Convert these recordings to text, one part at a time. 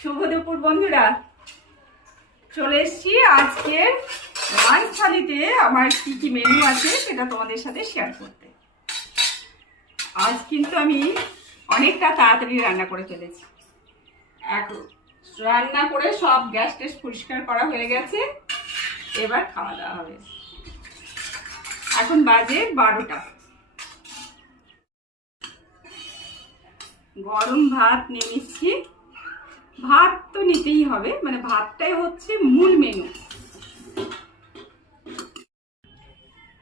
শুভ দুপুর বন্ধুরা, চলে এসেছি আজকের লাঞ্চ থালিতে আমার কি কি মেনু আছে সেটা তোমাদের সাথে শেয়ার করতে। আজ কিন্তু আমি অনেকটা তাড়াতাড়ি রান্না করে ফেলেছি। এখন রান্না করে সব গ্যাস ট্যাস পরিষ্কার করা হয়ে গেছে, এবার খাওয়া দাওয়া হবে। এখন বাজে 12টা। গরম ভাত নিয়ে নিচ্ছি। ভাত তো নিতেই হবে, মানে ভাতটাই হচ্ছে মূল মেনু।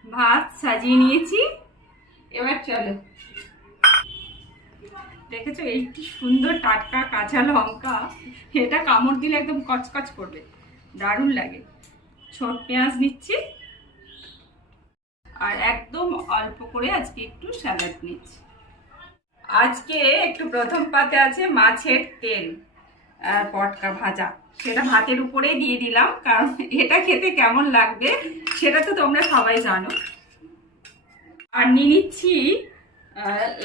ভাত সাজিয়ে নিয়েছি, এবার চলো। দেখেছো এই কি সুন্দর টাটকা কাঁচা লঙ্কা, এটা কামড় দিলে একদম কচকচ করবে, দারুণ লাগে। ছোট পেঁয়াজ নিচ্ছি আর একদম অল্প করে আজকে একটু স্যালাড নিচ্ছি। আজকে একটু প্রথম পাতে আছে মাছের তেল আর পটকা ভাজা, সেটা ভাতের উপরে দিয়ে দিলাম, কারণ এটা খেতে কেমন লাগবে সেটা তো তোমরা সবাই জানো। আর নিয়ে নিচ্ছি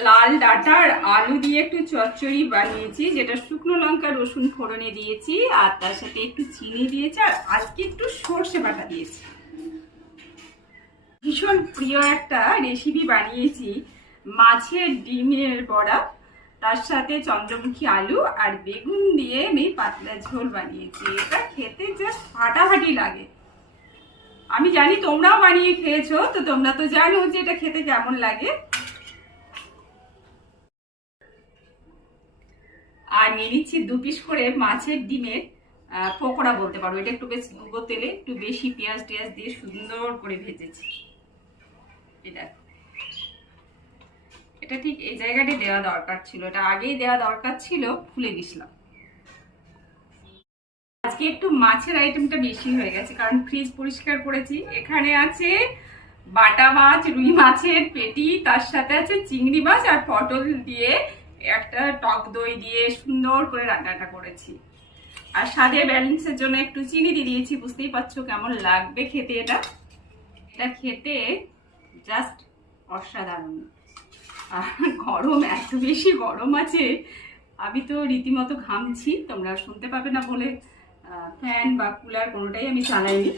লাল ডাঁটা আর আলু দিয়ে একটু চচ্চড়ি বানিয়েছি, যেটা শুকনো লঙ্কা রসুন ফোড়নে দিয়েছি, আর তার সাথে একটু চিনি দিয়েছি, আর আজকে একটু সর্ষে বাটা দিয়েছি। ভীষণ প্রিয় একটা রেসিপি বানিয়েছি, মাছের ডিমের বড়া, তার সাথে চন্দ্রমুখী আলু আর বেগুন দিয়ে আমি পাতলা ঝোল বানিয়েছি। এটা খেতে জাস্ট ফাটাফাটি লাগে। আমি জানি তোমরাও বানিয়ে খেয়েছো, তো তোমরা তো জানো যে এটা খেতে কেমন লাগে। আর নিয়ে নিচ্ছি 2 পিস করে মাছের ডিমের পকোড়া বলতে পারো। এটা একটু বেশ ডুবো তেলে একটু বেশি পেঁয়াজ টেয়াজ দিয়ে সুন্দর করে ভেজেছি। এটা ঠিক এই জায়গাটাই দেওয়া দরকার ছিল, এটা আগেই দেওয়া দরকার ছিল, ভুলে গেছিলাম। আজকে একটু মাছের আইটেমটা বেশি হয়ে গেছে, কারণ ফ্রিজ পরিষ্কার করেছি। এখানে আছে বাটা মাছ, রুই মাছের পেটি, তার সাথে আছে চিংড়ি মাছ আর পটল দিয়ে একটা টক দই দিয়ে সুন্দর করে রান্নাটা করেছি। আর স্বাদের ব্যালেন্সের জন্য একটু চিনি দিয়ে দিয়েছি, বুঝতেই পারছো কেমন লাগবে খেতে। এটা খেতে জাস্ট অসাধারণ। আর গরম, এত বেশি গরম আছে, আমি তো রীতিমতো ঘামছি। তোমরা শুনতে পাবে না বলে ফ্যান বা কুলার কোনোটাই আমি চালাইনি।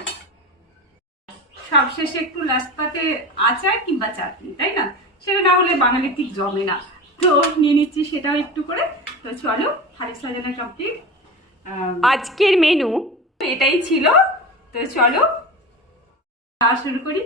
সবশেষে একটু লাস্ট পাতে আচার কিংবা চাটনি, তাই না? সেটা না হলে বাঙালি ঠিক জমে না, তো নিয়ে নিচ্ছি সেটাও একটু করে। তো চলো, থালি সাজানো কমপ্লিট। আজকের মেনু এটাই ছিল, তো চলো খাওয়া শুরু করি।